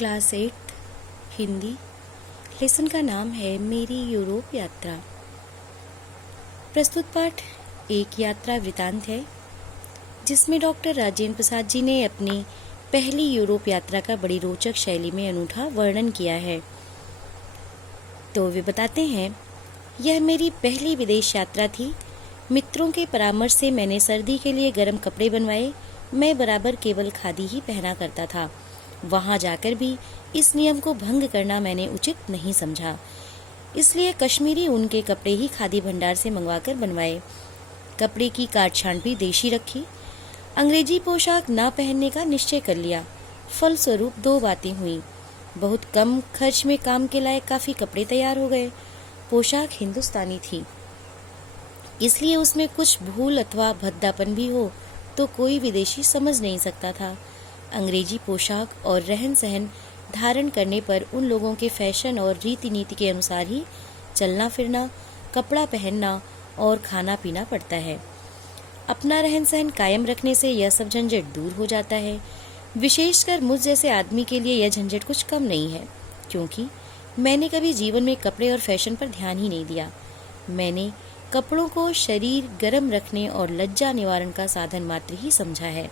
Class 8 Hindi. Lesson का नाम है मेरी यूरोप यात्रा। प्रस्तुत पाठ एक यात्रा वृतांत है जिसमें डॉक्टर राजेंद्र प्रसाद जी ने अपनी पहली यूरोप यात्रा का बड़ी रोचक शैली में अनूठा वर्णन किया है। तो वे बताते हैं, यह मेरी पहली विदेश यात्रा थी। मित्रों के परामर्श से मैंने सर्दी के लिए गर्म कपड़े बनवाए। मैं बराबर केवल खादी ही पहना करता था। वहां जाकर भी इस नियम को भंग करना मैंने उचित नहीं समझा, इसलिए कश्मीरी ऊन के कपड़े ही खादी भंडार से मंगवाकर बनवाए। कपड़े की काट छांट भी देशी रखी। अंग्रेजी पोशाक ना पहनने का निश्चय कर लिया। फलस्वरूप दो बातें हुई। बहुत कम खर्च में काम के लायक काफी कपड़े तैयार हो गए। पोशाक हिंदुस्तानी थी, इसलिए उसमें कुछ भूल अथवा भद्दापन भी हो तो कोई विदेशी समझ नहीं सकता था। अंग्रेजी पोशाक और रहन सहन धारण करने पर उन लोगों के फैशन और रीति नीति के अनुसार ही चलना फिरना, कपड़ा पहनना और खाना पीना पड़ता है। अपना रहन सहन कायम रखने से यह सब झंझट दूर हो जाता है। विशेषकर मुझ जैसे आदमी के लिए यह झंझट कुछ कम नहीं है, क्योंकि मैंने कभी जीवन में कपड़े और फैशन पर ध्यान ही नहीं दिया। मैंने कपड़ों को शरीर गर्म रखने और लज्जा निवारण का साधन मात्र ही समझा है।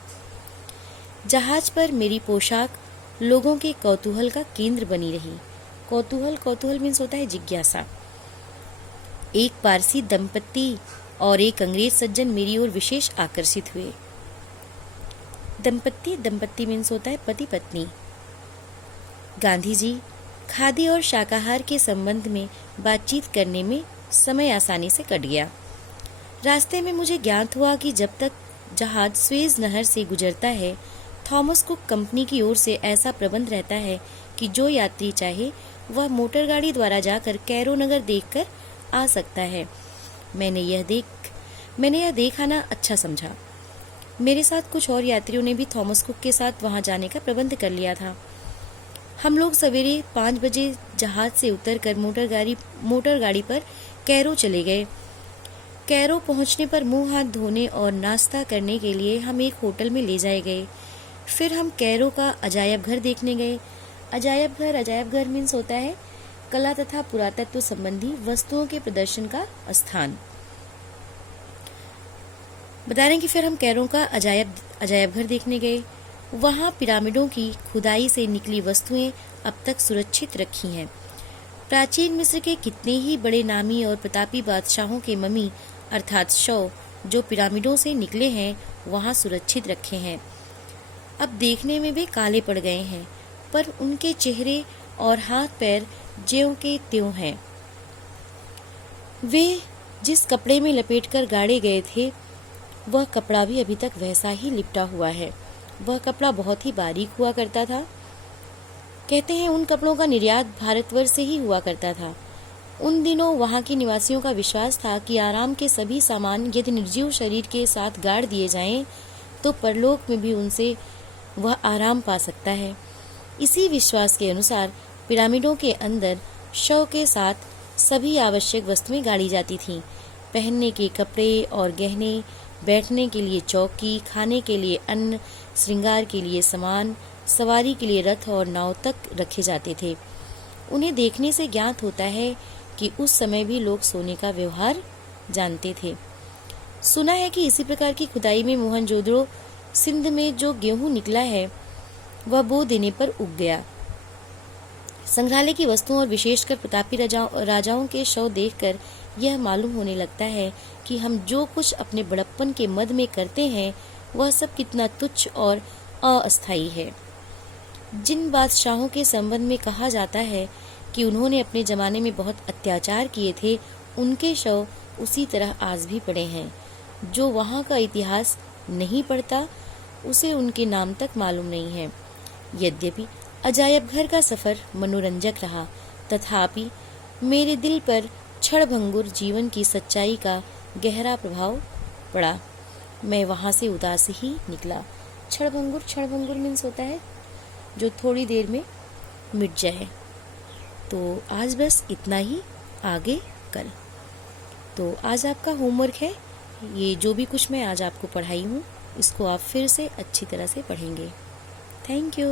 जहाज पर मेरी पोशाक लोगों के कौतूहल का केंद्र बनी रही। कौतूहल मीन्स होता है जिज्ञासा। एक पारसी दंपत्ति और एक अंग्रेज सज्जन मेरी ओर विशेष आकर्षित हुए। दंपत्ति मीन्स होता है पति पत्नी। गांधी जी खादी और शाकाहार के संबंध में बातचीत करने में समय आसानी से कट गया। रास्ते में मुझे ज्ञात हुआ कि जब तक जहाज स्वेज नहर से गुजरता है, थॉमस कुक कंपनी की ओर से ऐसा प्रबंध रहता है कि जो यात्री चाहे वह मोटर गाड़ी द्वारा जाकर कैरो नगर देखकर आ सकता है। मैंने यह देख आना अच्छा समझा। मेरे साथ कुछ और यात्रियों ने भी थॉमस कुक के साथ वहां जाने का प्रबंध कर लिया था। हम लोग सवेरे 5 बजे जहाज से उतरकर मोटर गाड़ी पर कैरो चले गए। कैरो पहुंचने पर मुंह हाथ धोने और नाश्ता करने के लिए हम एक होटल में ले जाए गए। फिर हम कैरो का अजायब घर देखने गए। अजायब घर मीन्स होता है कला तथा पुरातत्व संबंधी वस्तुओं के प्रदर्शन का स्थान। बता रहे हैं कि फिर हम कैरो का अजायब घर देखने गए। वहां पिरामिडों की खुदाई से निकली वस्तुएं अब तक सुरक्षित रखी हैं। प्राचीन मिस्र के कितने ही बड़े नामी और प्रतापी बादशाहों के ममी अर्थात शव जो पिरामिडों से निकले हैं वहां सुरक्षित रखे हैं। अब देखने में वे काले पड़ गए हैं, पर उनके चेहरे और हाथ पैर ज्यों के त्यों हैं। वे जिस कपड़े में लपेटकर गाड़े गए थे, वह कपड़ा भी अभी तक वैसा ही लिपटा हुआ है। वह कपड़ा बहुत ही बारीक हुआ करता था। कहते हैं उन कपड़ों का निर्यात भारतवर्ष से ही हुआ करता था। उन दिनों वहां के निवासियों का विश्वास था कि आराम के सभी सामान यदि निर्जीव शरीर के साथ गाड़ दिए जाएं, तो परलोक में भी उनसे वह आराम पा सकता है। इसी विश्वास के अनुसार पिरामिडों के अंदर शव के साथ सभी आवश्यक वस्तुएं गाड़ी जाती थीं। पहनने के कपड़े और गहने, बैठने के लिए चौकी, खाने के लिए अन्न, श्रृंगार के लिए सामान, सवारी के लिए रथ और नाव तक रखे जाते थे। उन्हें देखने से ज्ञात होता है कि उस समय भी लोग सोने का व्यवहार जानते थे। सुना है कि इसी प्रकार की खुदाई में मोहनजोदड़ो सिंध में जो गेहूं निकला है वह बो देने पर उग गया। संग्रहालय की वस्तुओं और विशेषकर प्रतापी राजाओं के शव देखकर यह मालूम होने लगता है कि हम जो कुछ अपने बड़प्पन के मद में करते हैं वह सब कितना तुच्छ और अस्थायी है। जिन बादशाहों के संबंध में कहा जाता है कि उन्होंने अपने जमाने में बहुत अत्याचार किए थे, उनके शव उसी तरह आज भी पड़े हैं। जो वहां का इतिहास नहीं पढ़ता उसे उनके नाम तक मालूम नहीं है। यद्यपि अजायब घर का सफर मनोरंजक रहा, तथापि मेरे दिल पर क्षणभंगुर जीवन की सच्चाई का गहरा प्रभाव पड़ा। मैं वहां से उदास ही निकला। क्षणभंगुर मीन्स होता है जो थोड़ी देर में मिट जाए। तो आज बस इतना ही, आगे कल। तो आज आपका होमवर्क है, ये जो भी कुछ मैं आज आपको पढ़ाई हूँ इसको आप फिर से अच्छी तरह से पढ़ेंगे। Thank you.